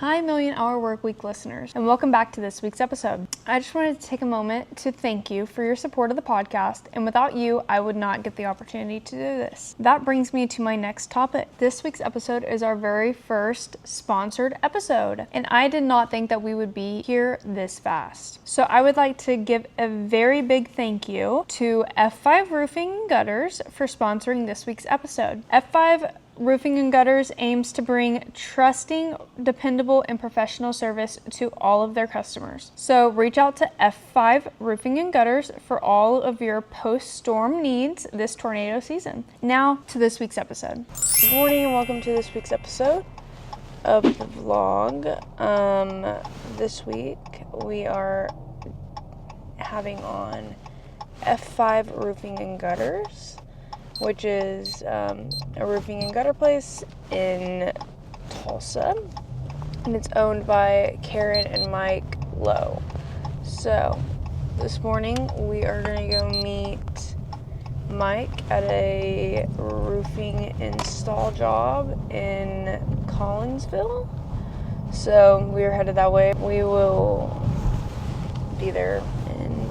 Hi, Million Hour Workweek listeners, and welcome back to this week's episode. I just wanted to take a moment to thank you for your support of the podcast, and without you, I would not get the opportunity to do this. That brings me to my next topic. This week's episode is our very first sponsored episode, and I did not think that we would be here this fast. So I would like to give a very big thank you to F5 Roofing and Gutters for sponsoring this week's episode. F5 Roofing and Gutters aims to bring trusting, dependable, and professional service to all of their customers. So reach out to F5 Roofing and Gutters for all of your post-storm needs this tornado season. Now to this week's episode. Good morning and welcome to this week's episode of the vlog. This week we are having on F5 Roofing and Gutters, which is a roofing and gutter place in Tulsa, and it's owned by Karen and Mike Loewe. So this morning we are going to go meet Mike at a roofing install job in Collinsville. So we are headed that way. We will be there in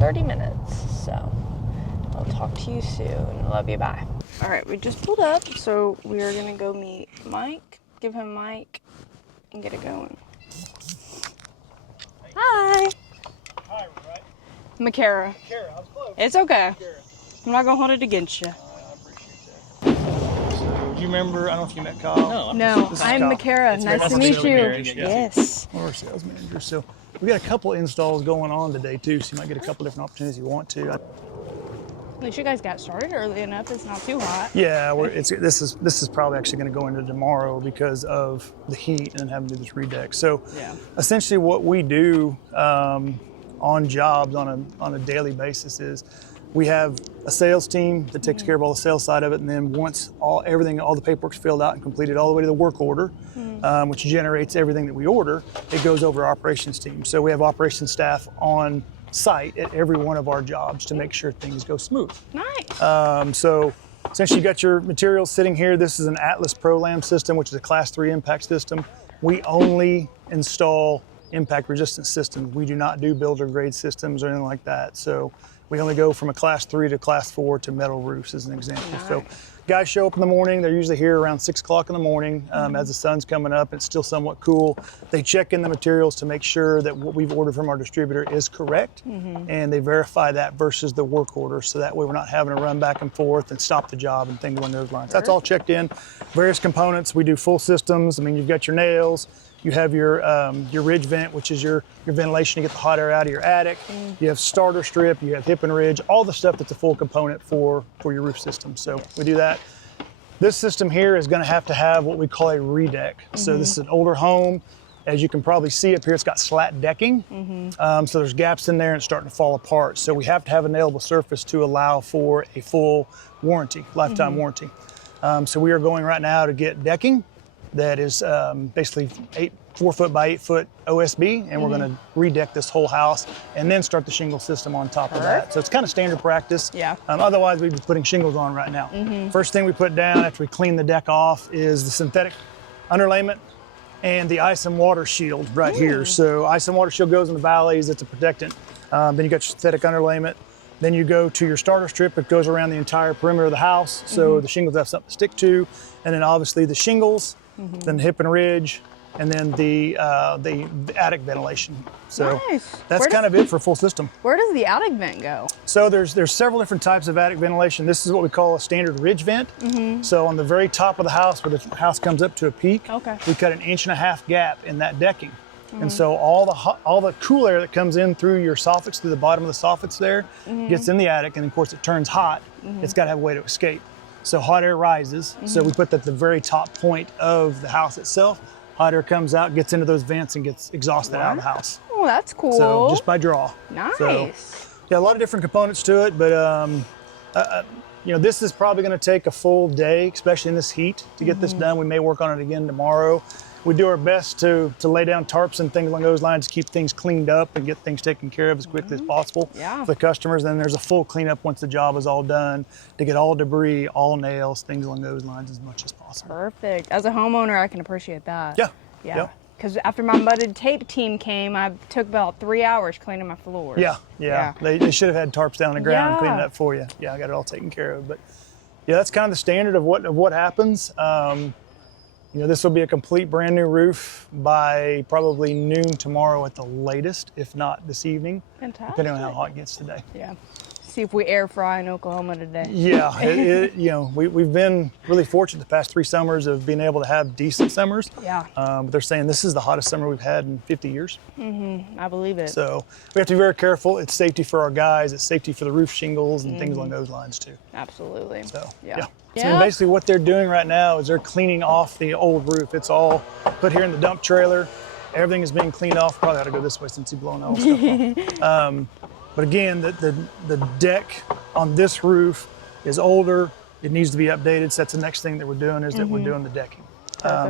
30 minutes. So I'll talk to you soon. Love you. Bye. All right, we just pulled up, so we are gonna go meet Mike, give him Mike, and get it going. Hi. Hi, right? McCara. Kara, I was close. It's okay. Kara. I'm not gonna hold it against you. I appreciate that. So, do you remember? I don't know if you met Kyle. No, This is I'm Kyle. McCara. Nice to meet you. Yes. One of our sales managers. So we got a couple installs going on today too, so you might get a couple different opportunities if you want to. At least you guys got started early enough. It's not too hot. Yeah, this is probably actually going to go into tomorrow because of the heat and having to do this redeck. So essentially what we do on jobs on a daily basis is we have a sales team that takes care of all the sales side of it, and then once all the paperwork's filled out and completed all the way to the work order, which generates everything that we order, it goes over to our operations team. So we have operations staff on site at every one of our jobs to make sure things go smooth. Nice. So essentially you got your materials sitting here. This is an Atlas ProLam system, which is a class 3 impact system. We only install impact resistance systems. We do not do builder grade systems or anything like that. So we only go from a class 3 to class 4 to metal roofs as an example. Nice. So guys show up in the morning. They're usually here around 6 o'clock in the morning as the sun's coming up. It's still somewhat cool. They check in the materials to make sure that what we've ordered from our distributor is correct, and they verify that versus the work order, so that way we're not having to run back and forth and stop the job and things along those lines. That's all checked in. Various components. We do full systems. I mean, you've got your nails. You have your ridge vent, which is your ventilation to get the hot air out of your attic. You have starter strip, you have hip and ridge, all the stuff that's a full component for your roof system. So we do that. This system here is going to have what we call a redeck. So this is an older home. As you can probably see up here, it's got slat decking. So there's gaps in there and it's starting to fall apart. So we have to have a nailable surface to allow for a full warranty, lifetime warranty. So we are going right now to get decking that is basically 4 foot by 8 foot OSB, and we're going to redeck this whole house and then start the shingle system on top of that. So it's kind of standard practice. Yeah. Otherwise, we'd be putting shingles on right now. First thing we put down after we clean the deck off is the synthetic underlayment and the ice and water shield right here. So ice and water shield goes in the valleys. It's a protectant. Then you got your synthetic underlayment. Then you go to your starter strip. It goes around the entire perimeter of the house, so the shingles have something to stick to. And then obviously the shingles, then the hip and ridge, and then the attic ventilation. So that's kind of it for a full system. Where does the attic vent go? So there's several different types of attic ventilation. This is what we call a standard ridge vent. So on the very top of the house, where the house comes up to a peak, we cut 1.5 inch gap in that decking. And so all the cool air that comes in through your soffits, through the bottom of the soffits there, gets in the attic, and of course it turns hot. It's got to have a way to escape. So hot air rises. So we put that at the very top point of the house itself. Hot air comes out, gets into those vents, and gets exhausted out of the house. Oh, that's cool. So just by draw. Nice. So, yeah, a lot of different components to it, but this is probably going to take a full day, especially in this heat, to get this done. We may work on it again tomorrow. We do our best to lay down tarps and things along those lines to keep things cleaned up and get things taken care of as quickly as possible for the customers. Then there's a full cleanup once the job is all done to get all debris, all nails, things along those lines as much as possible. Perfect. As a homeowner, I can appreciate that. Yeah. Yeah. because after my mudded tape team came, I took about 3 hours cleaning my floors. Yeah. They should have had tarps down on the ground and cleaned it Yeah. up for you. Yeah, I got it all taken care of. But yeah, that's kind of the standard of what happens. This will be a complete brand new roof by probably noon tomorrow at the latest, if not this evening, Fantastic. depending on how hot it gets today. Yeah. See if we air fry in Oklahoma today. Yeah, we've been really fortunate the past 3 summers of being able to have decent summers. Yeah. But they're saying this is the hottest summer we've had in 50 years. I believe it. So we have to be very careful. It's safety for our guys. It's safety for the roof shingles and things along those lines too. Absolutely. So Yeah. So basically what they're doing right now is they're cleaning off the old roof. It's all put here in the dump trailer. Everything is being cleaned off. Probably ought to go this way since he's blowing all the stuff off. But again, the deck on this roof is older. It needs to be updated. So that's the next thing that we're doing is that we're doing the decking.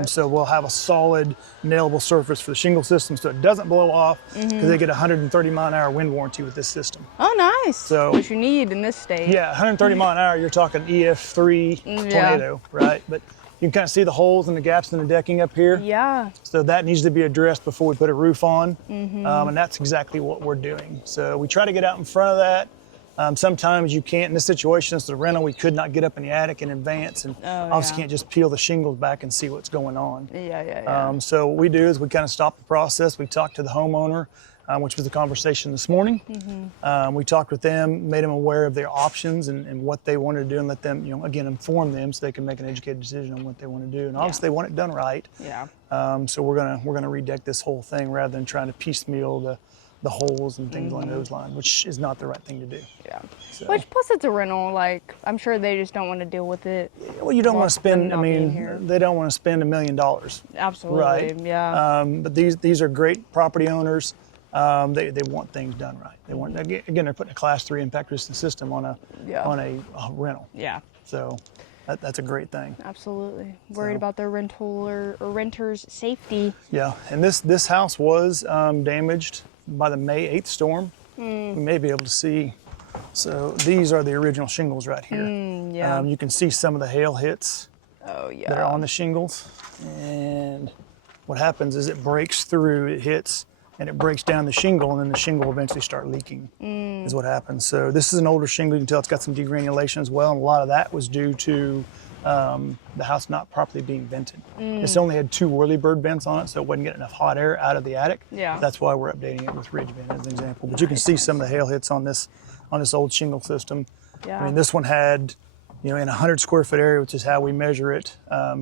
So we'll have a solid nailable surface for the shingle system so it doesn't blow off because they get a 130 mile an hour wind warranty with this system. Oh, nice. So what you need in this state. Yeah, 130 mile an hour, you're talking EF3 tornado, right? But you can kind of see the holes and the gaps in the decking up here. Yeah. So that needs to be addressed before we put a roof on. And that's exactly what we're doing. So we try to get out in front of that. Sometimes you can't. In this situation, it's the rental, we could not get up in the attic in advance and obviously can't just peel the shingles back and see what's going on. Yeah. So what we do is we kind of stop the process. We talk to the homeowner, which was the conversation this morning. We talked with them, made them aware of their options and what they wanted to do and let them, again, inform them so they can make an educated decision on what they want to do. And obviously they want it done right. Yeah. So we're gonna redeck this whole thing rather than trying to piecemeal the holes and things along those lines, which is not the right thing to do. Yeah. So. Which plus it's a rental. Like I'm sure they just don't want to deal with it. Well, you don't want to spend. them not being here. They don't want to spend $1 million. Absolutely. Right. Yeah. But these are great property owners. They want things done right. They want again they're putting a Class 3 impact resistant system on a rental. Yeah. So that's a great thing. Absolutely. Worried about their rental or renters' safety. Yeah, and this house was damaged by the May 8th storm. We may be able to see. So these are the original shingles right here. Yeah. You can see some of the hail hits Oh yeah. that are on the shingles. And what happens is it breaks through, it hits, and it breaks down the shingle, and then the shingle will eventually start leaking, is what happens. So this is an older shingle. You can tell it's got some degranulation as well, and a lot of that was due to the house not properly being vented. This only had 2 whirlybird vents on it, so it wasn't getting enough hot air out of the attic. Yeah. That's why we're updating it with ridge vent as an example. But you can see some of the hail hits on this old shingle system. Yeah. I mean, this one had, in a 100 square foot area, which is how we measure it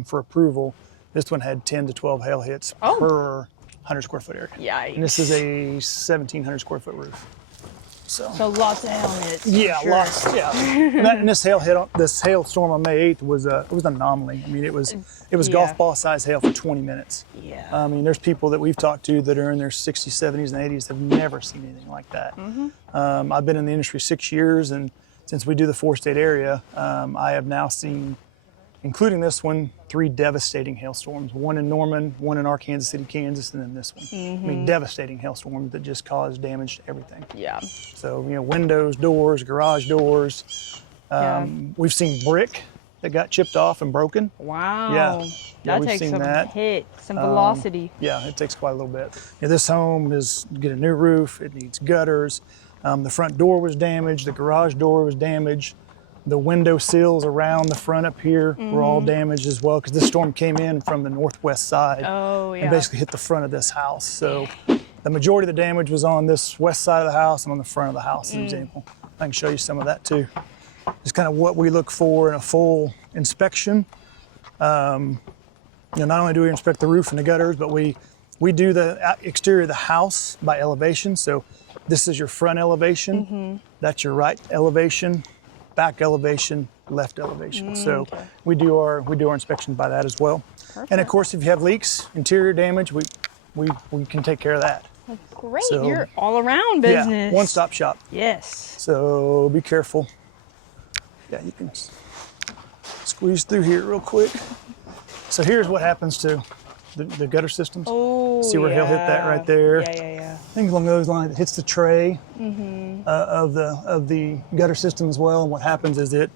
for approval, this one had 10 to 12 hail hits per 100 square foot area. Yikes. And this is a 1,700 square foot roof. So lots of helmets. yeah, sure. lots. Yeah, and this hailstorm on May 8th was an anomaly. I mean, it was golf ball size hail for 20 minutes. Yeah. I mean, there's people that we've talked to that are in their 60s, 70s, and 80s have never seen anything like that. I've been in the industry 6 years, and since we do the 4-state area, I have now seen, including this one, 3 devastating hailstorms. One in Norman, one in Arkansas City, Kansas, and then this one. I mean, devastating hailstorms that just caused damage to everything. Yeah. So, windows, doors, garage doors. We've seen brick that got chipped off and broken. Wow. Yeah, That we've takes seen some that. hit, some velocity. Yeah, it takes quite a little bit. This home is get a new roof. It needs gutters. The front door was damaged. The garage door was damaged. The window sills around the front up here were all damaged as well because this storm came in from the northwest side and basically hit the front of this house. So the majority of the damage was on this west side of the house and on the front of the house, as an example. I can show you some of that too. It's kind of what we look for in a full inspection. Not only do we inspect the roof and the gutters, but we do the exterior of the house by elevation. So this is your front elevation. That's your right elevation. Back elevation, left elevation. So we do our inspection by that as well. Perfect. And of course, if you have leaks, interior damage, we can take care of that. Great. So, You're all around business. Yeah, one-stop shop. Yes. So be careful. Yeah, you can squeeze through here real quick. So here's what happens to the gutter systems. Oh, see where he'll hit that right there. Yeah. Things along those lines. It hits the tray of the gutter system as well. And what happens is it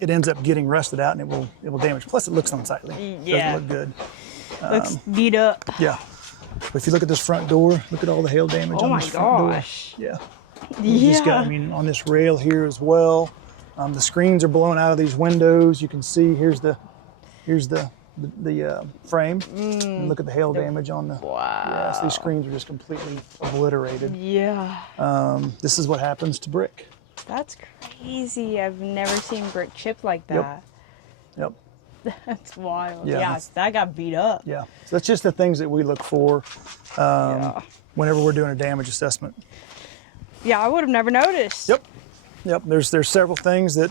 ends up getting rusted out and it will damage. Plus, it looks unsightly. Yeah. Doesn't look good. Looks beat up. Yeah. But if you look at this front door, look at all the hail damage Oh on my this front door. gosh. Yeah. You just got, I mean, on this rail here as well. The screens are blown out of these windows. You can see here's the frame. And look at the hail damage on the. Wow. Yeah, so these screens are just completely obliterated. Yeah. This is what happens to brick. That's crazy. I've never seen brick chipped like that. Yep. That's wild. Yeah. Yeah, that got beat up. Yeah. So that's just the things that we look for whenever we're doing a damage assessment. Yeah, I would have never noticed. Yep. Yep. There's several things that,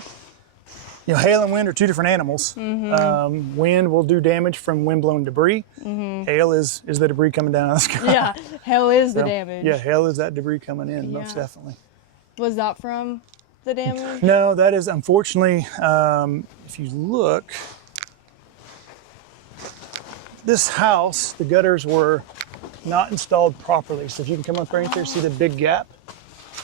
you know, hail and wind are two different animals. Wind will do damage from wind-blown debris. Hail is the debris coming down out of the sky. Yeah, hail is the So, damage. Yeah, hail is that debris coming in, most Yeah. definitely. Was that from the damage? No, that is unfortunately, if you look, this house, the gutters were not installed properly. So if you can come up right there, see the big gap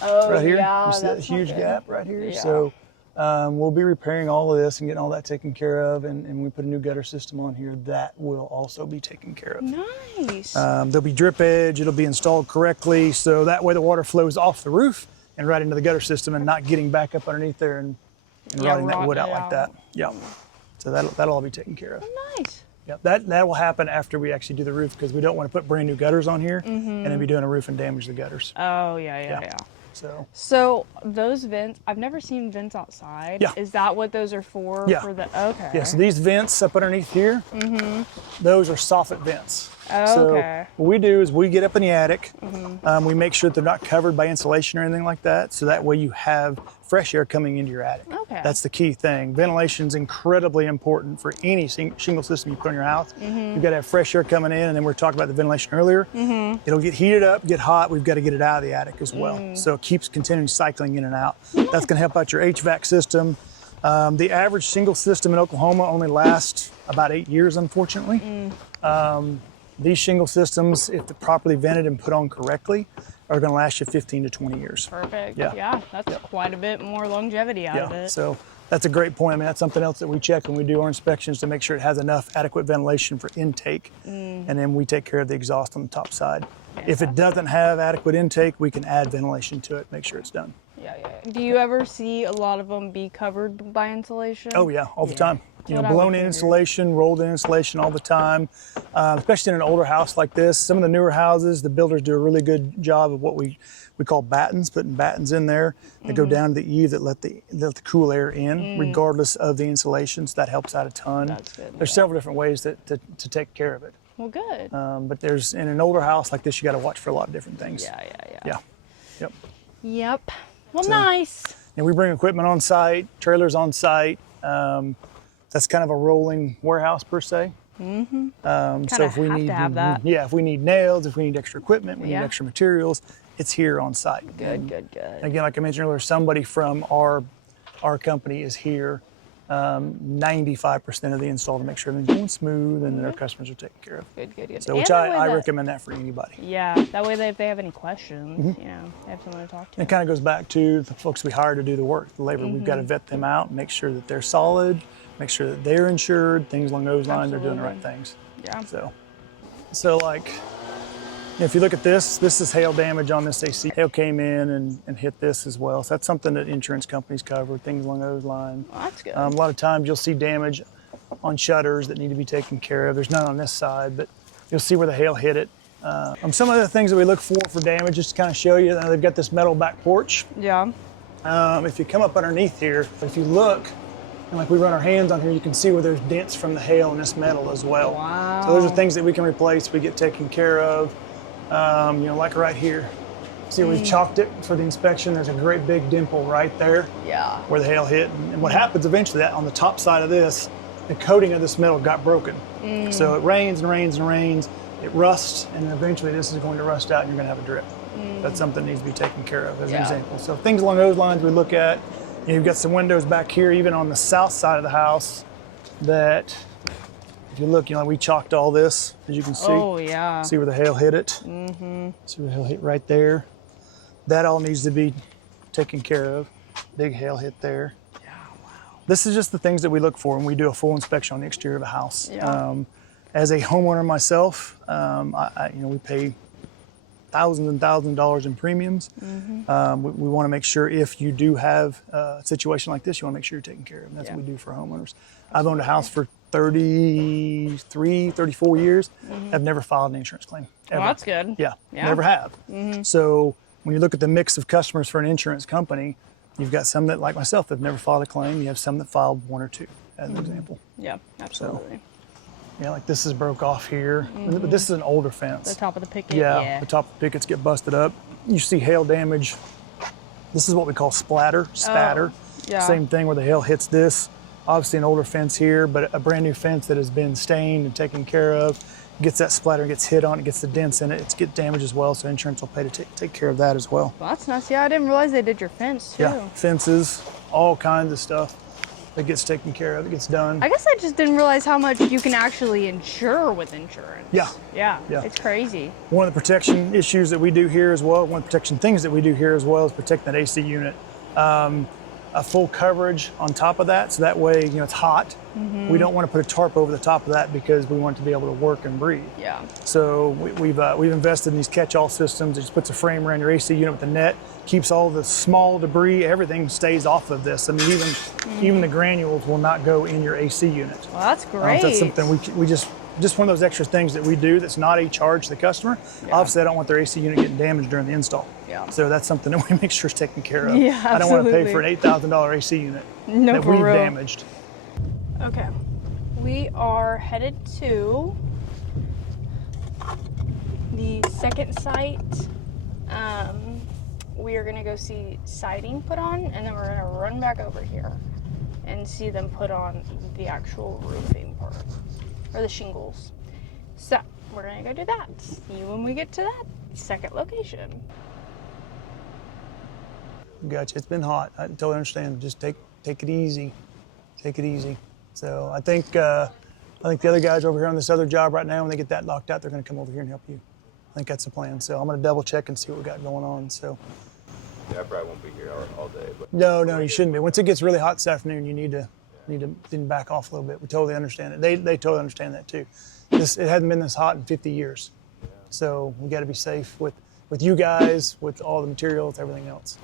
Oh, right here? yeah, You see that that's not huge good. gap right here? Yeah. So we'll be repairing all of this and getting all that taken care of. And we put a new gutter system on here that will also be taken care of. Nice. There'll be drip edge, it'll be installed correctly. So that way the water flows off the roof and right into the gutter system and not getting back up underneath there and rotting that wood out like that. Yeah. So that'll all be taken care of. Nice. Yep. That will happen after we actually do the roof because we don't want to put brand new gutters on here and then be doing a roof and damage the gutters. Oh, yeah. So those vents, I've never seen vents outside. Yeah. Is that what those are for? Yeah. For the, okay. yeah, so these vents up underneath here, those are soffit vents. So Okay. what we do is we get up in the attic, we make sure that they're not covered by insulation or anything like that, so that way you have fresh air coming into your attic. Okay. That's the key thing. Ventilation is incredibly important for any shingle system you put in your house. You've got to have fresh air coming in, and then we were talking about the ventilation earlier. It'll get heated up, get hot. We've got to get it out of the attic as well. So it keeps continuing cycling in and out. That's going to help out your HVAC system. The average shingle system in Oklahoma only lasts about 8 years, unfortunately. These shingle systems, if they're properly vented and put on correctly, are going to last you 15 to 20 years. Perfect. Yeah. Yeah, that's quite a bit more longevity out of it. So that's a great point. I mean, that's something else that we check when we do our inspections to make sure it has enough adequate ventilation for intake, and then we take care of the exhaust on the top side. If it doesn't have adequate intake, we can add ventilation to it, make sure it's done. Yeah. Do you ever see a lot of them be covered by insulation? Oh yeah, all the time. You know, what I would blown in figure. insulation, rolled in insulation all the time, especially in an older house like this. Some of the newer houses, the builders do a really good job of what we call battens, putting battens in there that go down to the eave that let the cool air in, regardless of the insulation. So that helps out a ton. That's good, There's several different ways to take care of it. Well, good. But there's in an older house like this, you got to watch for a lot of different things. Yeah. Yep. Yep. Well, nice. And we bring equipment on site, trailers on site. That's kind of a rolling warehouse per se. So if we have need, to have that. if we need nails, if we need extra equipment, we need Yeah. extra materials, it's here on site. Good. Again, like I mentioned earlier, somebody from our company is here 95% of the install to make sure everything's going smooth and that our customers are taken care of. Good. So, which And that way I that- recommend that for anybody. Yeah, that way if they have any questions, you know, they have someone to talk to. It kind of goes back to the folks we hire to do the work, the labor. We've got to vet them out, make sure that they're solid, make sure that they're insured, things along those lines, they're doing the right things. Yeah. So like, if you look at this is hail damage on this AC. Hail came in and hit this as well. So that's something that insurance companies cover, things along those lines. Well, that's good. A lot of times you'll see damage on shutters that need to be taken care of. There's none on this side, but you'll see where the hail hit it. Some of the things that we look for damage, just to kind of show you, they've got this metal back porch. Yeah. If you come up underneath here, if you look, and like we run our hands on here, you can see where there's dents from the hail in this metal as well. Wow. So those are things that we can replace, we get taken care of. Like right here. See, we've chalked it for the inspection. There's a great big dimple right there Yeah. where the hail hit. And what happens eventually, that on the top side of this, the coating of this metal got broken. So it rains and rains and rains, it rusts, and eventually this is going to rust out and you're going to have a drip. That's something that needs to be taken care of as an Yeah. example. So things along those lines we look at. You've got some windows back here, even on the south side of the house, that if you look, we chalked all this, as you can see. Oh, yeah. See where the hail hit it? See where the hail hit right there? That all needs to be taken care of. Big hail hit there. Yeah, wow. This is just the things that we look for when we do a full inspection on the exterior of a house. Yeah. As a homeowner myself, we pay thousands and thousands of dollars in premiums. We want to make sure if you do have a situation like this, you want to make sure you're taken care of. And that's what we do for homeowners. I've owned a house for 33, 34 years. I've never filed an insurance claim. Ever. Well, that's good. Yeah, never have. So when you look at the mix of customers for an insurance company, you've got some that, like myself, have never filed a claim. You have some that filed one or two, as an example. Yeah, absolutely. Yeah, like this is broke off here, but this is an older fence. The top of the picket. Yeah, the top of the pickets get busted up. You see hail damage. This is what we call spatter. Yeah. Same thing where the hail hits this. Obviously an older fence here, but a brand new fence that has been stained and taken care of, gets that splatter, gets hit on it, gets the dents in it, it's get damaged as well, so insurance will pay to take care of that as well. Well, that's nice. Yeah, I didn't realize they did your fence too. Yeah, fences, all kinds of stuff that gets taken care of, it gets done. I guess I just didn't realize how much you can actually insure with insurance. Yeah. Yeah, Yeah. it's crazy. One of the protection issues that we do here as well, one of the protection things that we do here as well is protect that AC unit. A full coverage on top of that, so that way, it's hot. We don't want to put a tarp over the top of that because we want it to be able to work and breathe. Yeah. So we've invested in these catch-all systems. It just puts a frame around your AC unit with a net, keeps all the small debris, everything stays off of this. I mean, even the granules will not go in your AC unit. Well, that's great. That's something we just one of those extra things that we do that's not a charge to the customer. Yeah. Obviously, I don't want their AC unit getting damaged during the install. Yeah. So that's something that we make sure is taken care of. Yeah, I don't want to pay absolutely. for an $8,000 AC unit No, that for we've real. damaged. Okay, we are headed to the second site. We are gonna go see siding put on, and then we're gonna run back over here and see them put on the actual roofing part, or the shingles. So, we're gonna go do that. See you when we get to that second location. Gotcha. It's been hot. I totally understand. Just take it easy. Take it easy. So I think the other guys over here on this other job right now, when they get that knocked out, they're going to come over here and help you. I think that's the plan. So I'm going to double check and see what we got going on. So. Yeah, I probably won't be here all day. But No, you shouldn't be. Once it gets really hot this afternoon, you need to back off a little bit. We totally understand it. They totally understand that too. It hadn't been this hot in 50 years. So we got to be safe with you guys, with all the materials, everything else.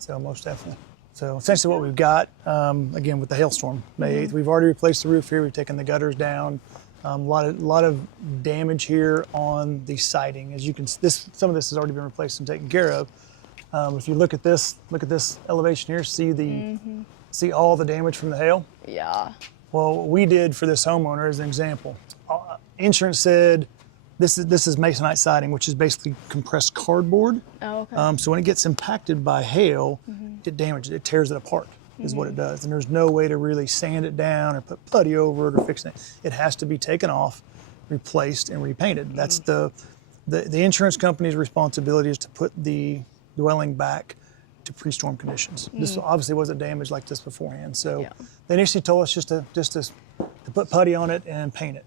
So most definitely. So essentially what we've got, again, with the hailstorm, May 8th, we've already replaced the roof here. We've taken the gutters down. A lot of damage here on the siding. As you can, some of this has already been replaced and taken care of. If you look at this elevation here, see all the damage from the hail? Yeah. Well, what we did for this homeowner as an example, insurance said this is masonite siding, which is basically compressed cardboard. Oh, okay. So when it gets impacted by hail, it damages it, tears it apart, is what it does. And there's no way to really sand it down or put putty over it or fix it. It has to be taken off, replaced, and repainted. That's the insurance company's responsibility is to put the dwelling back to pre-storm conditions. This obviously wasn't damaged like this beforehand. So they initially told us just to put putty on it and paint it.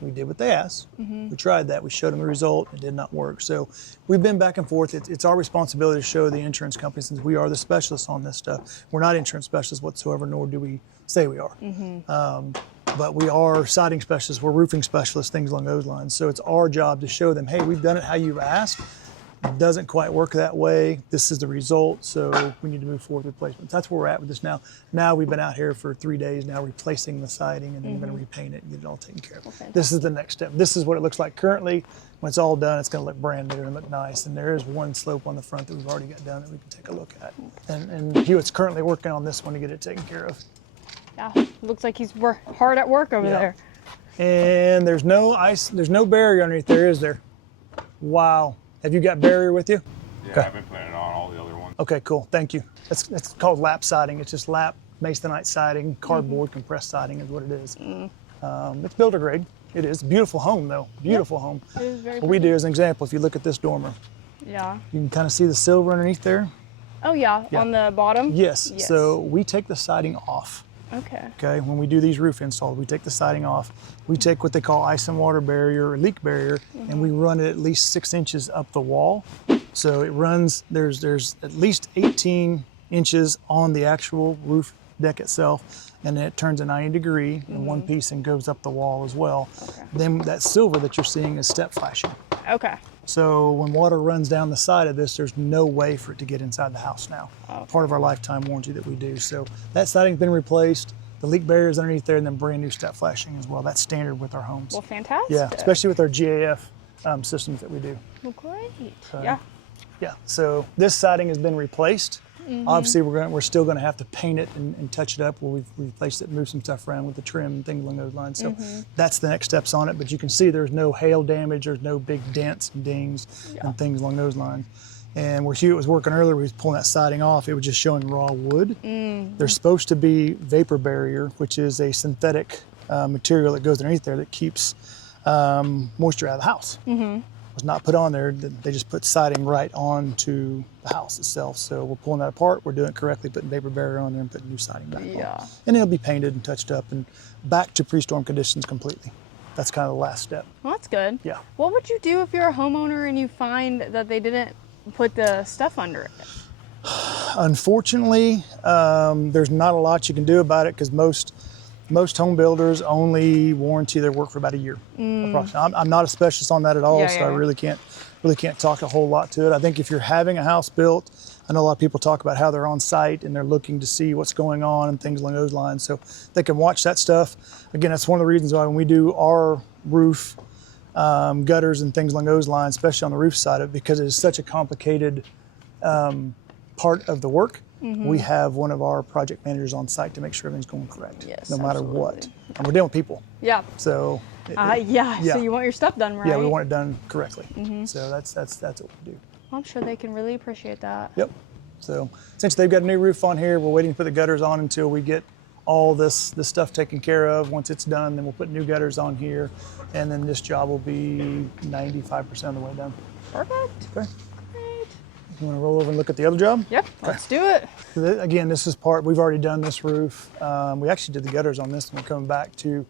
We did what they asked. We tried that. We showed them the result. It did not work. So we've been back and forth. It's our responsibility to show the insurance company, since we are the specialists on this stuff. We're not insurance specialists whatsoever, nor do we say we are. But we are siding specialists. We're roofing specialists, things along those lines. So it's our job to show them, hey, we've done it how you asked. It doesn't quite work that way. This is the result, so we need to move forward with replacements. That's where we're at with this now. Now we've been out here for 3 days now replacing the siding, and then we're going to repaint it and get it all taken care of. Okay. This is the next step. This is what it looks like currently. When it's all done, it's going to look brand new and look nice. And there is one slope on the front that we've already got done that we can take a look at. And Hewitt's currently working on this one to get it taken care of. Yeah, looks like he's hard at work over there. And there's no ice, there's no barrier underneath there, is there? Wow. Have you got barrier with you? yeah, Okay. I've been putting it on all the other ones. Okay, cool. Thank you. It's called lap siding. It's just lap masonite siding, cardboard compressed siding is what it is. It's builder grade. It is. Beautiful home though. Beautiful home. It is very What we do as an example, if you look at this dormer, Yeah. you can kind of see the silver underneath there. Oh yeah, on the bottom? Yes. So we take the siding off. Okay. Okay, when we do these roof installs, we take the siding off. We take what they call ice and water barrier or leak barrier, and we run it at least 6 inches up the wall. So it runs, there's at least 18 inches on the actual roof deck itself, and then it turns a 90 degree in one piece and goes up the wall as well. Okay. Then that silver that you're seeing is step flashing. Okay. So when water runs down the side of this, there's no way for it to get inside the house now. Okay. Part of our lifetime warranty that we do. So that siding's been replaced. The leak barriers underneath there, and then brand new step flashing as well. That's standard with our homes. Well, fantastic. Yeah, especially with our GAF systems that we do. Well, great. So, yeah. Yeah, so this siding has been replaced. Obviously, we're still going to have to paint it and touch it up where we've replaced it, moved some stuff around with the trim and things along those lines. So that's the next steps on it. But you can see there's no hail damage, there's no big dents and dings and things along those lines. And where Hewitt was working earlier, we was pulling that siding off, it was just showing raw wood. There's supposed to be vapor barrier, which is a synthetic material that goes underneath there that keeps moisture out of the house. Was not put on there. They just put siding right onto the house itself. So we're pulling that apart. We're doing it correctly, putting vapor barrier on there and putting new siding back on. And it'll be painted and touched up and back to pre-storm conditions completely. That's kind of the last step. Well, that's good. Yeah. What would you do if you're a homeowner and you find that they didn't put the stuff under it? Unfortunately, there's not a lot you can do about it because most home builders only warranty their work for about a year. Approximately. I'm not a specialist on that at all, so I really can't talk a whole lot to it. I think if you're having a house built, I know a lot of people talk about how they're on site and they're looking to see what's going on and things along those lines. So they can watch that stuff. Again, that's one of the reasons why when we do our roof gutters and things along those lines, especially on the roof side of it, because it is such a complicated part of the work. We have one of our project managers on site to make sure everything's going correct, no matter what. And we're dealing with people. Yeah. So. Yeah. So you want your stuff done right. Yeah, we want it done correctly. So that's what we do. Well, I'm sure they can really appreciate that. Yep. So since they've got a new roof on here, we're waiting to put the gutters on until we get all this stuff taken care of. Once it's done, then we'll put new gutters on here, and then this job will be 95% of the way done. Perfect. Okay. You want to roll over and look at the other job? Yep, let's do it. Again, this is we've already done this roof. We actually did the gutters on this one. We're coming back to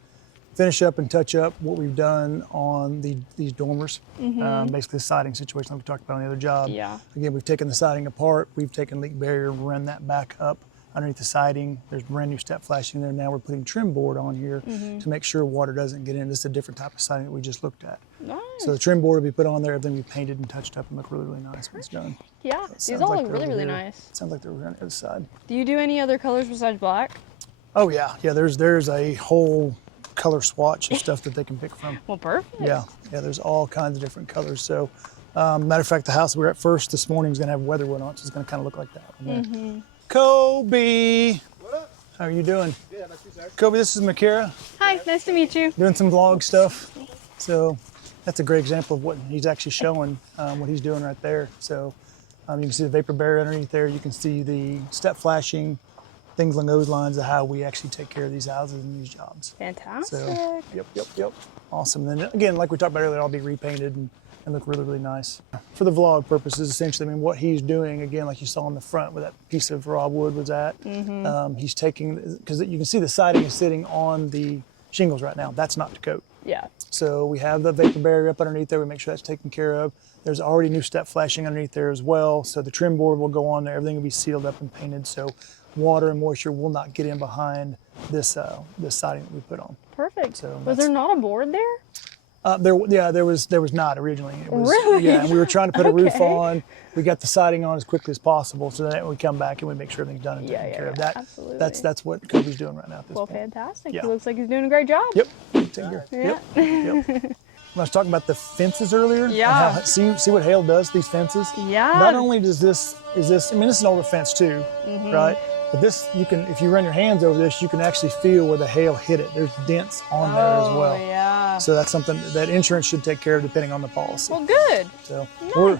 finish up and touch up what we've done on these dormers. Basically the siding situation like we talked about on the other job. Yeah. Again, we've taken the siding apart. We've taken leak barrier, run that back up underneath the siding. There's brand new step flashing there. Now we're putting trim board on here to make sure water doesn't get in. This is a different type of siding that we just looked at. Nice. So the trim board will be put on there. Everything will be painted and touched up and look really, really nice when it's done. Yeah, So these all like look they're really, over really here. nice. Sounds like they're on the other side. Do you do any other colors besides black? Oh yeah. There's a whole color swatch of stuff that they can pick from. Well, perfect. Yeah, there's all kinds of different colors. So, matter of fact, the house we were at first this morning is going to have weatherwood on it, so it's going to kind of look like that. Kobe, what up? How are you doing? Yeah, not too bad. Kobe, this is Makara, Hi, nice to meet you. doing some vlog stuff. So that's a great example of what he's actually showing, what he's doing right there. So you can see the vapor barrier underneath there. You can see the step flashing, things along those lines of how we actually take care of these houses and these jobs. Fantastic. So, yep. Awesome. Then again, like we talked about earlier, I'll be repainted and look really, really nice. For the vlog purposes, essentially, I mean, what he's doing, again, like you saw in the front where that piece of raw wood was at, he's taking, because you can see the siding is sitting on the shingles right now. That's not to coat. Yeah. So we have the vapor barrier up underneath there. We make sure that's taken care of. There's already new step flashing underneath there as well. So the trim board will go on there. Everything will be sealed up and painted. So water and moisture will not get in behind this siding that we put on. Perfect. So was there not a board there? There was not originally. It was, Really? Yeah, and we were trying to put a roof Okay. on. We got the siding on as quickly as possible, so that we come back and we make sure everything's done and taken care of. That absolutely. that's what Kobe's doing right now at this Well, point. fantastic. Yeah. He looks like he's doing a great job. Yep. Take care. Yeah. Yep. When I was talking about the fences earlier, and Yeah. how, see what hail does to these fences. Yeah. Not only does this, I mean, this is an older fence too, right? But this, you can, if you run your hands over this, you can actually feel where the hail hit it. There's dents on there as well. Oh, yeah. So that's something that insurance should take care of depending on the policy. Well, good. So Nice.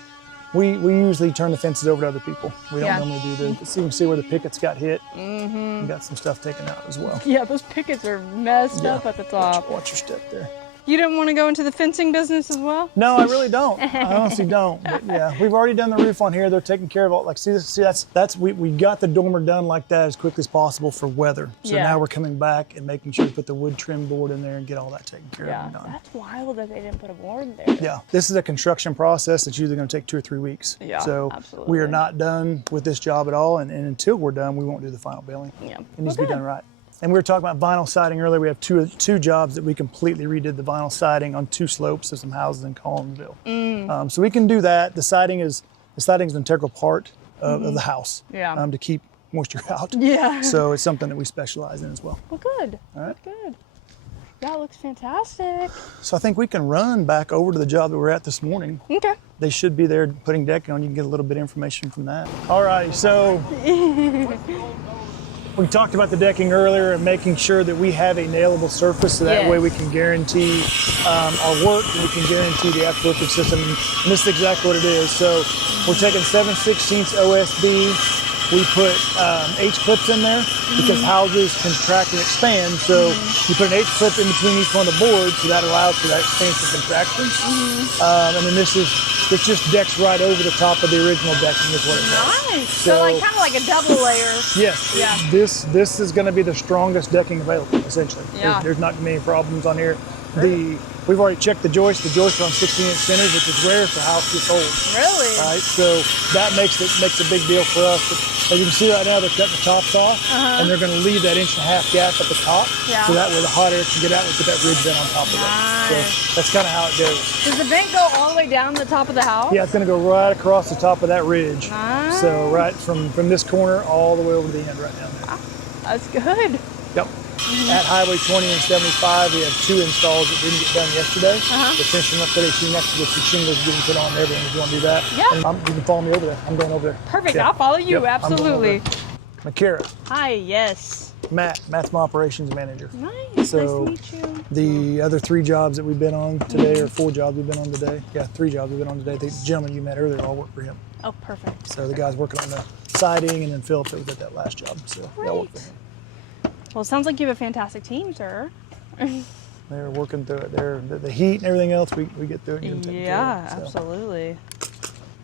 we usually turn the fences over to other people. We don't Yeah. normally do the, so you can see where the pickets got hit. We got some stuff taken out as well. Yeah, those pickets are messed up at the top. Watch your step there. You don't want to go into the fencing business as well? No, I really don't. I honestly don't. But yeah, we've already done the roof on here. They're taking care of all. Like, see, we got the dormer done like that as quickly as possible for weather. So Yeah. now we're coming back and making sure to put the wood trim board in there and get all that taken care of Yeah, and done. that's wild that they didn't put a board there. Yeah, this is a construction process that's usually going to take 2 or 3 weeks. Yeah, so absolutely. we are not done with this job at all, and until we're done, we won't do the final billing. Yeah. It needs to be done right. And we were talking about vinyl siding earlier. We have two jobs that we completely redid the vinyl siding on 2 slopes of some houses in Collinsville. So we can do that. The siding is an integral part of the house. Yeah. To keep moisture out. Yeah. So it's something that we specialize in as well. Well, good. All right. Good. Yeah, it looks fantastic. So I think we can run back over to the job that we're at this morning. Okay. They should be there putting decking on. You can get a little bit of information from that. All right, so we talked about the decking earlier and making sure that we have a nailable surface so that Yes. way we can guarantee our work and we can guarantee the actual roofing system. And this is exactly what it is. So we're taking 7/16 OSB. We put H-clips in there because houses contract and expand. So you put an H-clip in between each one of the boards, so that allows for that expansion contraction. And then this just decks right over the top of the original decking is what it does. Nice. So like kind of like a double layer. Yes. Yeah. This is going to be the strongest decking available, essentially. Yeah. There's not many problems on here. We've already checked the joists. The joists are on 16-inch centers, which is rare for house this old. Really? Right. So that makes a big deal for us. But as you can see right now, they're cutting the tops off, and they're going to leave that 1.5-inch gap at the top, Yeah. so that way the hot air can get out and put that ridge vent on top of it. Nice. So that's kind of how it goes. Does the vent go all the way down the top of the house? Yeah, it's going to go right across the top of that ridge. Nice. So right from this corner all the way over to the end right down there. That's good. Yep. At Highway 20 and 75, we have 2 installs that didn't get done yesterday. We're finishing up today. See next to some shingles getting put on there, but if you want to do that, Yeah. and you can follow me over there. I'm going over there. Perfect. Yeah. I'll follow you. Yep, I'm going over Absolutely. there. Makara, Hi. Yes. Matt's my operations manager. Nice. So nice to meet you. the other 3 jobs that we've been on today, or 4 jobs we've been on today. Yeah, 3 jobs we've been on today. The gentleman you met earlier all work for him. Oh, perfect. So the guy's working on the siding, and then Philip that was at that last job. So they all work for him. Well, it sounds like you have a fantastic team, sir. They're working through it. The heat and everything else, we get through it and get them taken care Yeah, of. So. absolutely.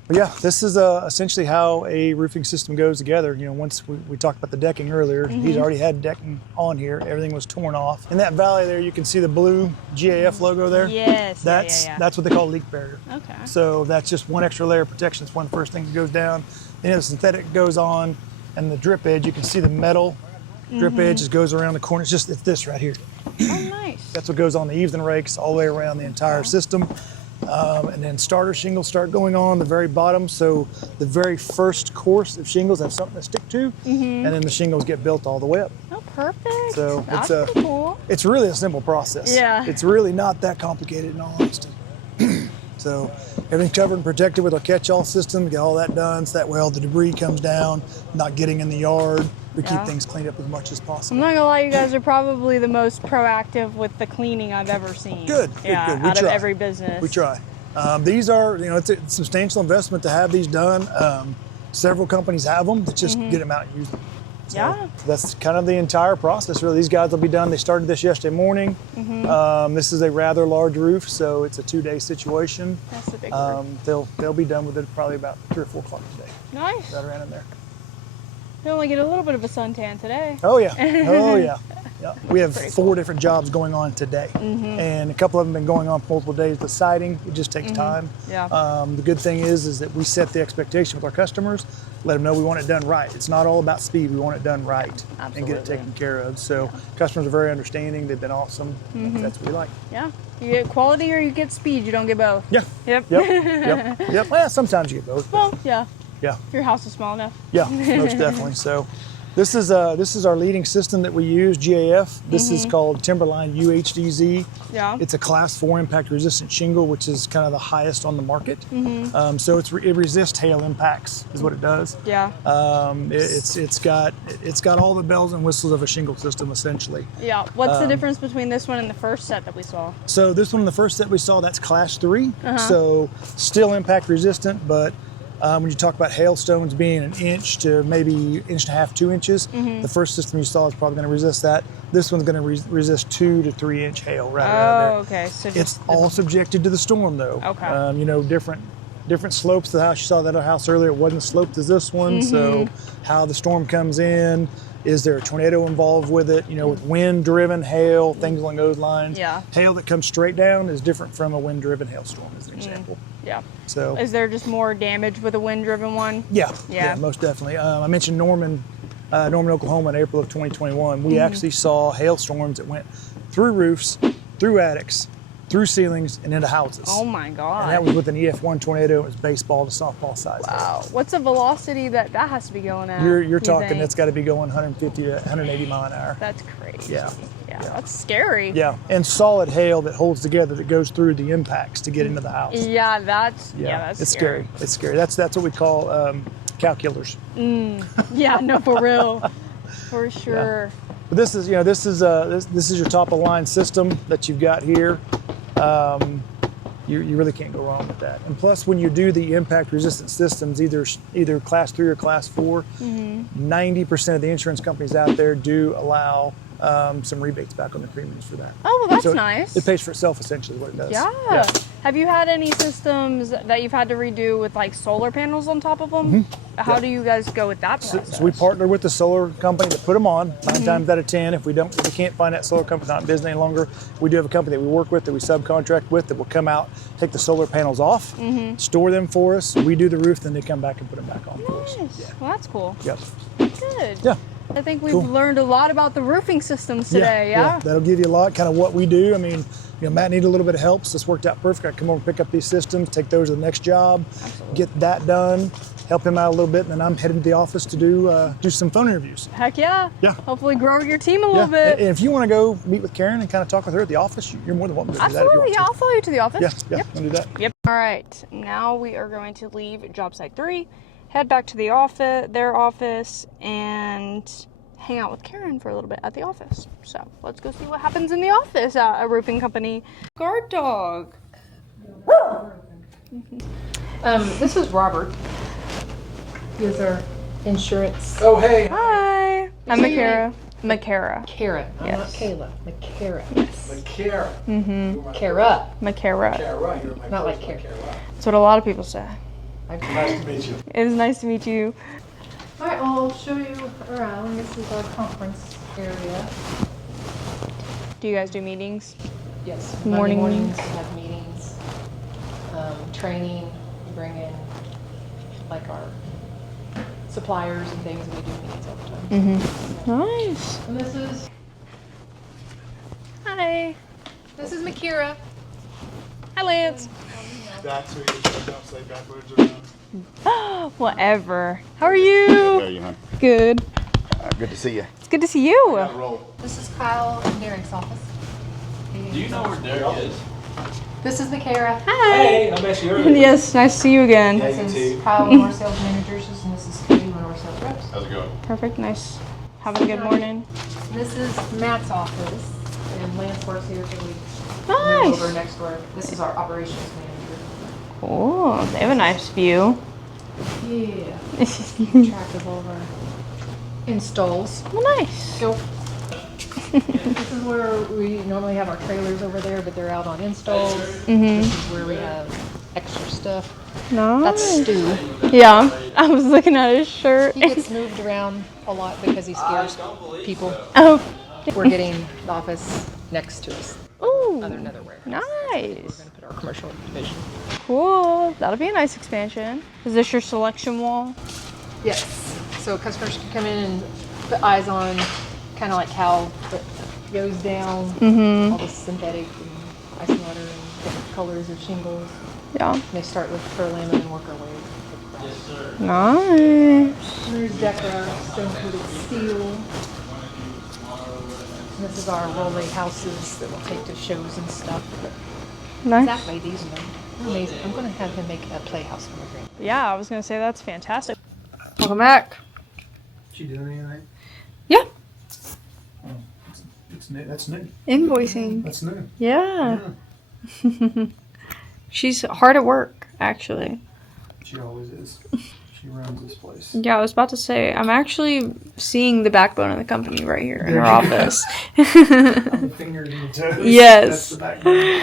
But yeah, this is essentially how a roofing system goes together. You know, once we talked about the decking earlier, he's already had decking on here. Everything was torn off. In that valley there, you can see the blue GAF logo there. Yes. That's yeah. what they call leak barrier. Okay. So that's just one extra layer of protection. It's one first thing that goes down. Then the synthetic goes on, and the drip edge. You can see the metal drip edge just goes around the corner. It's this right here. Oh, nice. That's what goes on the eaves and rakes all the way around the entire system. And then starter shingles start going on the very bottom. So the very first course of shingles have something to stick to, and then the shingles get built all the way up. Oh, perfect. So That's it's pretty cool. It's really a simple process. Yeah. It's really not that complicated in all honesty. So everything's covered and protected with our catch-all system. Get all that done so that way all the debris comes down, not getting in the yard. We keep Yeah. things cleaned up as much as I'm possible. not gonna lie, you guys are probably the most proactive with the cleaning I've ever seen. Good, Yeah, good. We out try. of every business. We try. These are, it's a substantial investment to have these done. Several companies have them, but just get them out and use them. So Yeah. that's kind of the entire process, really. These guys will be done. They started this yesterday morning. This is a rather large roof, so it's a 2-day situation. That's the big word. They'll be done with it probably about 3 or 4 o'clock today. Nice. Right around in there. You only get a little bit of a suntan today. Oh yeah, oh yeah. Yeah. We have Pretty 4 different jobs going on today, and a couple of them have been going on for multiple days. The siding, it just takes time. Yeah. The good thing is that we set the expectation with our customers, let them know we want it done right. It's not all about speed. We want it done right and get it Absolutely. taken care of. So customers are very understanding. They've been awesome. That's what we like. Yeah. You get quality or you get speed. You don't get both. Yeah. Yep. Yep. Well, sometimes you get both. but Well, yeah. yeah. If your house is small enough. Yeah, most definitely. So this is our leading system that we use, GAF. This is called Timberline UHDZ. Yeah. It's a class 4 impact resistant shingle, which is kind of the highest on the market. So it resists hail impacts, is what it does. Yeah. It's got all the bells and whistles of a shingle system, essentially. Yeah. What's the difference between this one and the first set that we saw? So this one, the first set we saw, that's class 3. So still impact resistant, but When you talk about hailstones being 1 inch to maybe 1.5 inches, 2 inches, the first system you saw is probably going to resist that. This one's going to resist 2 to 3 inch hail right around there. Oh, okay. So It's all subjected to the storm, though. Okay. You know, different slopes. The house, you saw that house earlier, it wasn't sloped as this one. So how the storm comes in, is there a tornado involved with it? You know, with wind-driven hail, things along those lines. Yeah. Hail that comes straight down is different from a wind-driven hailstorm, as an example. Yeah. So Is there just more damage with a wind-driven one? yeah, Yeah. most definitely. I mentioned Norman, Oklahoma in April of 2021. We actually saw hailstorms that went through roofs, through attics, through ceilings, and into houses. Oh my God. And that was with an EF1 tornado. It was baseball to softball size. Wow. What's the velocity that has to be going at? You're you talking think? that's got to be going 150 to 180 mile an hour. That's crazy. Yeah. Yeah, that's scary. Yeah, and solid hail that holds together, that goes through the impacts to get into the house. Yeah, that's It's scary. It's scary. That's what we call cow killers. Yeah, no, for real. For sure. But this is your top of the line system that you've got here. You really can't go wrong with that. And plus, when you do the impact resistant systems, either class 3 or class 4, 90% of the insurance companies out there do allow some rebates back on the premiums for that. Oh, well, that's So nice. It pays for itself, essentially, is what it does. Yeah. Have you had any systems that you've had to redo with like solar panels on top of them? How do you guys go with that process? So we partner with the solar company to put them on. 9 times out of 10, if we can't find that solar company, not in business any longer, we do have a company that we work with, that we subcontract with, that will come out, take the solar panels off, store them for us. We do the roof, then they come back and put them back on for us. Nice. Yeah. Well, that's cool. Yep. Good. Yeah. I think we've Cool. learned a lot about the roofing systems today, yeah? That'll give you a lot, kind of what we do. I mean, Matt needed a little bit of help, so this worked out perfect. I come over and pick up these systems, take those to the next job, get that done, help him out a little bit, and then I'm heading to the office to do some phone interviews. Heck yeah. Yeah. Hopefully grow your team a little bit. And if you want to go meet with Karen and kind of talk with her at the office, you're more than welcome to do that. Absolutely, if yeah, you I'll follow you to the office. want to. Yeah, Yep. want to do that. Yep. All right, now we are going to leave job site 3, head back to their office, and hang out with Karen for a little bit at the office. So let's go see what happens in the office at a roofing company. Guard dog. This is Robert. He is our insurance. Oh, hey. Hi. I'm Say your Makara. Makara. Kara. I'm not Yes. Kayla. McKara. Karen. Kara. Makara. Not like Kara. That's what a lot of people say. Nice to meet you. It is nice to meet you. All right, I'll show you around. This is our conference area. Do you guys do meetings? Yes. Morning. Monday mornings we have meetings, training. We bring in like our suppliers and things, and we do meetings all the time. Nice. And this is Hi. Makira. Hi, Lance. That's who you should upside backwards around. Whatever. How are you? There you are. Good. Good to see you. It's good to see you. Roll. This is Kyle in Derek's office. Do you know where Derek is? This is Makara. Hi. Hey, I met you earlier. Yes, nice to see you again. Yeah, This you is too. Kyle, one of our sales managers, and this is Katie, one of our sales reps. How's it going? Perfect. Nice. Having a good morning. This is Matt's office, and Lance works here, so we Nice. move over next door. This is our operations manager. Cool. They have a nice view. Yeah. Track of all of our installs. Well, nice. Go. This is where we normally have our trailers over there, but they're out on installs. This is where we have extra stuff. That's Nice. Stu. Yeah. I was looking at his shirt. He gets moved around a lot because he scares people. Oh. We're getting the office next to us, Ooh. another warehouse. We're Nice. going to put our commercial division. Cool. That'll be a nice expansion. Is this your selection wall? Yes. So customers can come in and put eyes on kind of like how it goes down, all the synthetic and ice and water and different colors of shingles. Yeah. And they start with Furlam and then work our way. Nice. And there's Decra, stone coated steel. And this is our Rolly houses that we'll take to shows and stuff. Nice. Zach made these and they're amazing. I'm going to have him make a playhouse for my grand. Yeah, I was gonna say that's fantastic. Welcome back. She doing anything? Yeah. It's new. That's new. Invoicing. That's new. Yeah. She's hard at work, actually. She always is. She runs this place. Yeah, I was about to say, I'm actually seeing the backbone of the company right here in our office. On the fingers and the toes. Yes. That's the backbone.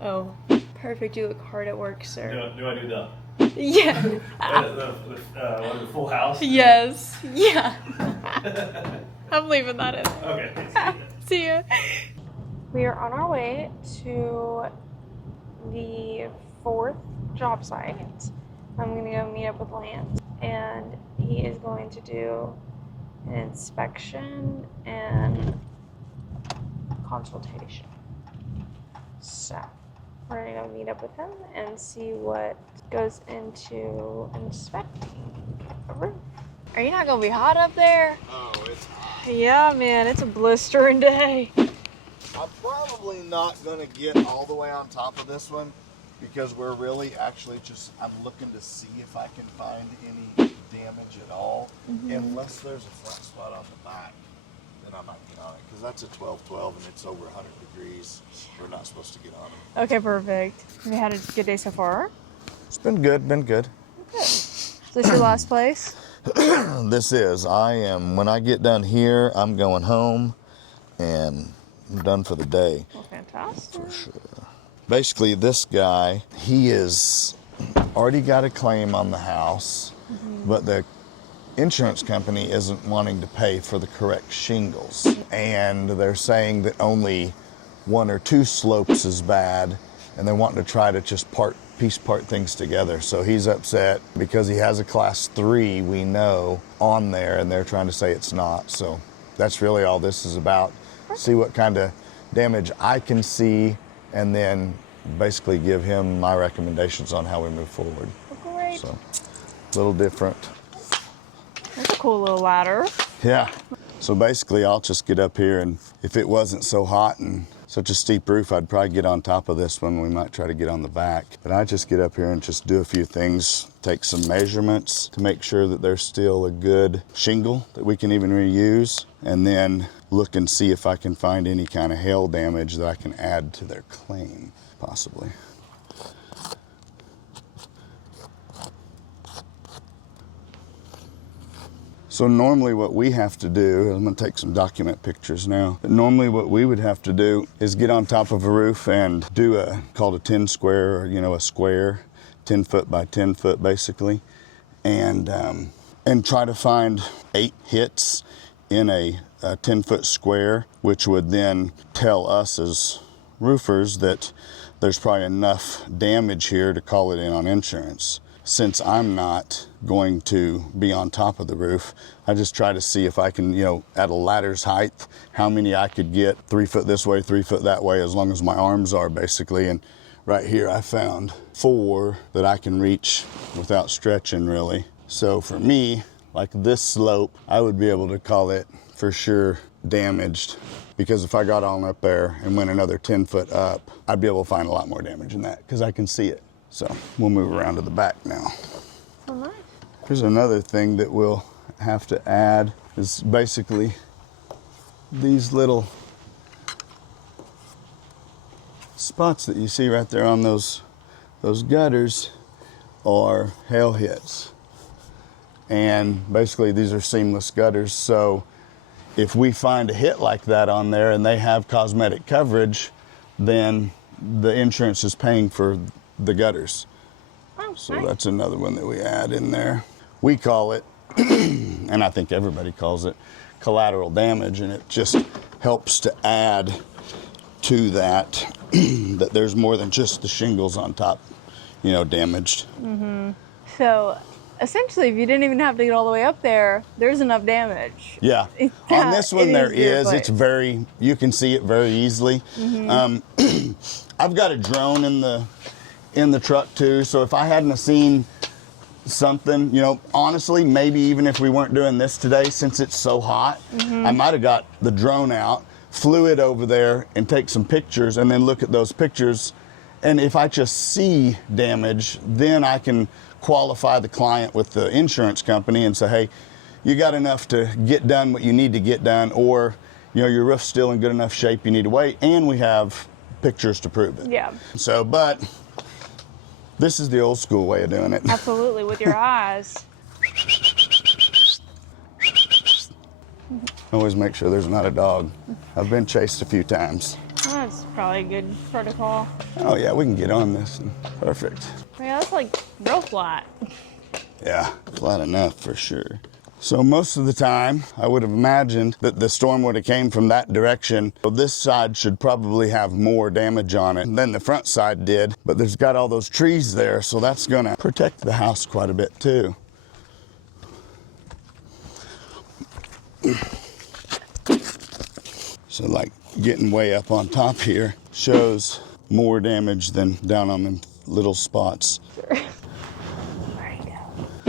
Oh, perfect. You look hard at work, sir. Do I do the Yeah. the full house? Yes. Yeah. I'm leaving that in. Okay. See ya. We are on our way to the 4th job site. I'm going to go meet up with Lance, and he is going to do an inspection and consultation. So we're going to go meet up with him and see what goes into inspecting a roof. Are you not going to be hot up there? Oh, it's hot. Yeah, man, it's a blistering day. I'm probably not going to get all the way on top of this one because we're really actually just, I'm looking to see if I can find any damage at all. Unless there's a flat spot on the back, then I might get on it because that's a 1212 and it's over 100 degrees. We're not supposed to get on it. Okay, perfect. Have you had a good day so far? It's been good, been good. Is this your last place? This is, when I get done here, I'm going home and I'm done for the day. Well, fantastic. For sure. Basically, this guy, he is already got a claim on the house, but the insurance company isn't wanting to pay for the correct shingles. And they're saying that only 1 or 2 slopes is bad, and they're wanting to try to just piece part things together. So he's upset because he has a class 3, we know, on there, and they're trying to say it's not. So that's really all this is about. See what kind of damage I can see, and then basically give him my recommendations on how we move forward. Great. So, a little different. That's a cool little ladder. Yeah. So basically, I'll just get up here, and if it wasn't so hot and such a steep roof, I'd probably get on top of this one. We might try to get on the back. But I just get up here and just do a few things, take some measurements to make sure that there's still a good shingle that we can even reuse, and then look and see if I can find any kind of hail damage that I can add to their claim, possibly. So normally what we have to do, I'm gonna take some document pictures now, but normally what we would have to do is get on top of a roof and do called a 10 square, or a square, 10 foot by 10 foot basically, and try to find 8 hits in a 10 foot square, which would then tell us as roofers that there's probably enough damage here to call it in on insurance. Since I'm not going to be on top of the roof, I just try to see if I can, at a ladder's height, how many I could get 3 foot this way, 3 foot that way, as long as my arms are basically. And right here I found 4 that I can reach without stretching really. So for me, like this slope, I would be able to call it for sure damaged, because if I got on up there and went another 10 foot up, I'd be able to find a lot more damage than that because I can see it. So we'll move around to the back now. All right. Here's another thing that we'll have to add is basically these little spots that you see right there on those gutters are hail hits. And basically these are seamless gutters. So if we find a hit like that on there and they have cosmetic coverage, then the insurance is paying for the gutters. Oh, So nice. that's another one that we add in there. We call it, and I think everybody calls it, collateral damage, and it just helps to add to that, that there's more than just the shingles on top, damaged. So essentially, if you didn't even have to get all the way up there, there's enough damage. Yeah. On this one there is. It's very, you can see it very easily. I've got a drone in the truck too, so if I hadn't have seen something, honestly, maybe even if we weren't doing this today, since it's so hot, I might have got the drone out, flew it over there and take some pictures, and then look at those pictures, and if I just see damage, then I can qualify the client with the insurance company and say, hey, you got enough to get done what you need to get done, or your roof's still in good enough shape, you need to wait, and we have pictures to prove it. Yeah. So, but This is the old school way of doing it. Absolutely, with your eyes. Always make sure there's not a dog. I've been chased a few times. That's probably a good protocol. Oh yeah, we can get on this. Perfect. Yeah, that's like real flat. Yeah, flat enough for sure. So most of the time, I would have imagined that the storm would have came from that direction. So this side should probably have more damage on it than the front side did, but there's got all those trees there, so that's gonna protect the house quite a bit too. So like getting way up on top here shows more damage than down on them little spots.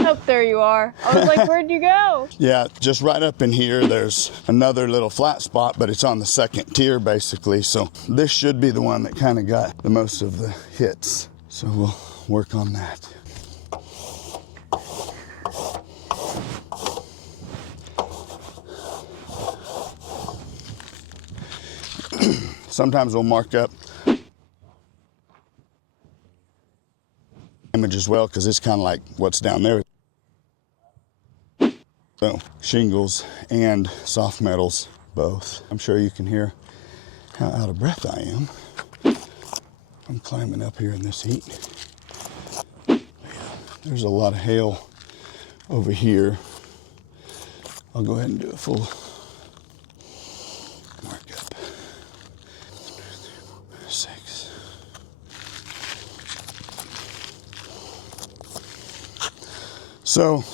Oh, there you are. I was like, where'd you go? Yeah, just right up in here, there's another little flat spot, but it's on the second tier basically. So this should be the one that kind of got the most of the hits. So we'll work on that. Sometimes we'll mark up damage as well, because it's kind of like what's down there. So shingles and soft metals, both. I'm sure you can hear how out of breath I am. I'm climbing up here in this heat. Yeah, there's a lot of hail over here. I'll go ahead and do a full markup. 6. So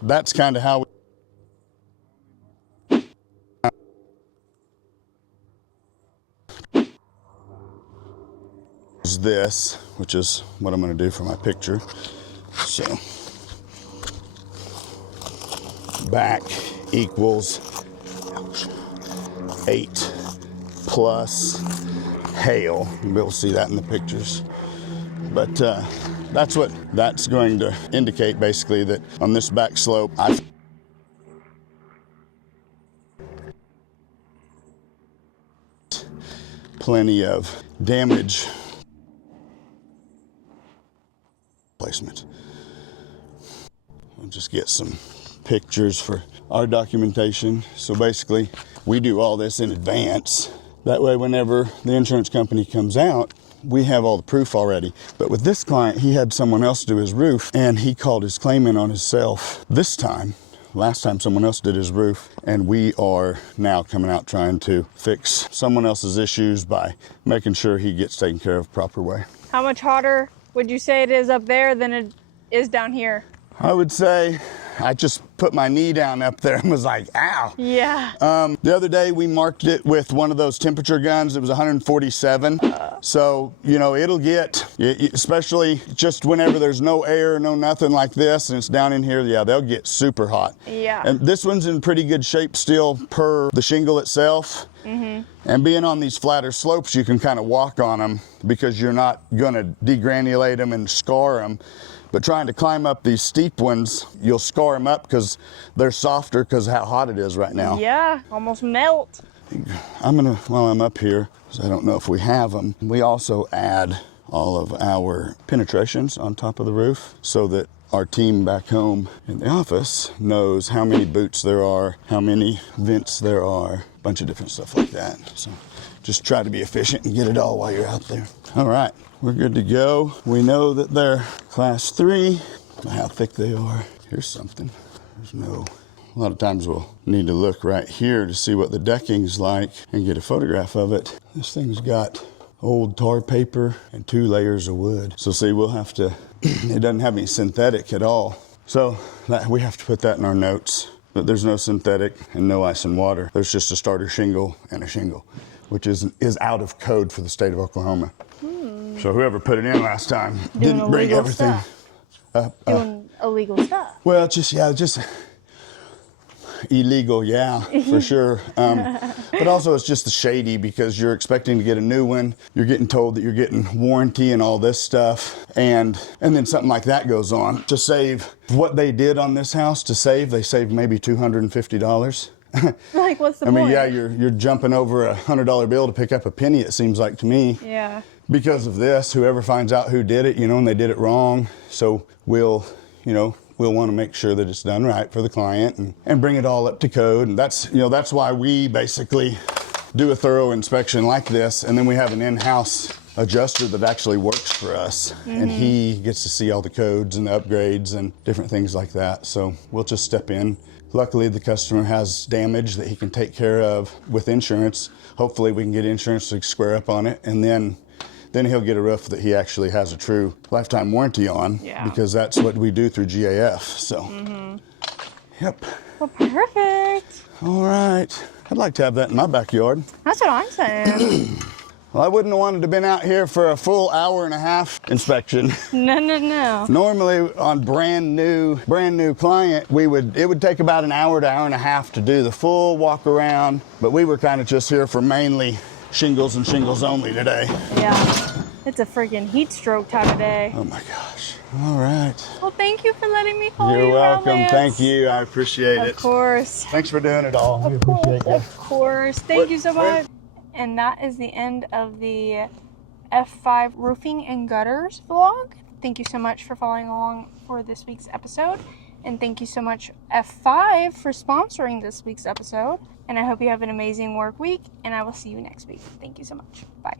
that's kind of how we this, which is what I'm going to do for my picture. So back equals 8 plus hail. You'll be able to see that in the pictures. But that's what that's going to indicate, basically, that on this back slope, I've plenty of damage placement. I'll just get some pictures for our documentation. So basically, we do all this in advance. That way, whenever the insurance company comes out, we have all the proof already. But with this client, he had someone else do his roof, and he called his claim in on himself this time. Last time someone else did his roof, and we are now coming out trying to fix someone else's issues by making sure he gets taken care of proper way. How much hotter would you say it is up there than it is down here? I would say I just put my knee down up there and was like, ow. Yeah. The other day we marked it with one of those temperature guns. It was 147. So, you know, it'll get, especially just whenever there's no air, no nothing like this, and it's down in here, yeah, they'll get super hot. Yeah. And this one's in pretty good shape still per the shingle itself. Mm-hmm. And being on these flatter slopes, you can kind of walk on them because you're not going to degranulate them and scar them. But trying to climb up these steep ones, you'll scar them up because they're softer because of how hot it is right now. Yeah, almost melt. I'm gonna, while I'm up here, because I don't know if we have them, we also add all of our penetrations on top of the roof so that our team back home in the office knows how many boots there are, how many vents there are, a bunch of different stuff like that. So just try to be efficient and get it all while you're out there. All right, we're good to go. We know that they're class 3, how thick they are. Here's something. There's no, a lot of times we'll need to look right here to see what the decking's like and get a photograph of it. This thing's got old tar paper and 2 layers of wood. So see, we'll have to, it doesn't have any synthetic at all. So we have to put that in our notes, that there's no synthetic and no ice and water. There's just a starter shingle and a shingle, which is out of code for the state of Oklahoma. So whoever put it in last time didn't bring everything up. Doing illegal stuff. Well, just illegal, yeah, for sure. But also it's just shady because you're expecting to get a new one. You're getting told that you're getting warranty and all this stuff. And then something like that goes on. To save what they did on this house, they saved maybe $250. Like, what's the I mean, point? yeah, you're jumping over $100 bill to pick up a penny, it seems like to me. Yeah. because of this, whoever finds out who did it, and they did it wrong, so we'll want to make sure that it's done right for the client and bring it all up to code. And that's why we basically do a thorough inspection like this, and then we have an in-house adjuster that actually works for us, and he gets to see all the codes and the upgrades and different things like that. So we'll just step in. Luckily, the customer has damage that he can take care of with insurance. Hopefully we can get insurance to square up on it, and then he'll get a roof that he actually has a true lifetime warranty on, because that's what we do through GAF. So, yep. Well, perfect. All right. I'd like to have that in my backyard. That's what I'm saying. Well, I wouldn't have wanted to have been out here for a full hour and a half inspection. No. Normally on brand new client, it would take about an hour to hour and a half to do the full walk around, but we were kind of just here for mainly shingles and shingles only today. Yeah. It's a freaking heat stroke type of day. Oh my gosh. All right. Well, thank you for letting me follow You're you around, welcome. Lance. Thank you. I appreciate it. Of course. Thanks for doing it all. We Of course. appreciate it. Of course. Thank you so much. And that is the end of the F5 roofing and gutters vlog. Thank you so much for following along for this week's episode. And thank you so much, F5, for sponsoring this week's episode. And I hope you have an amazing work week. And I will see you next week. Thank you so much. Bye.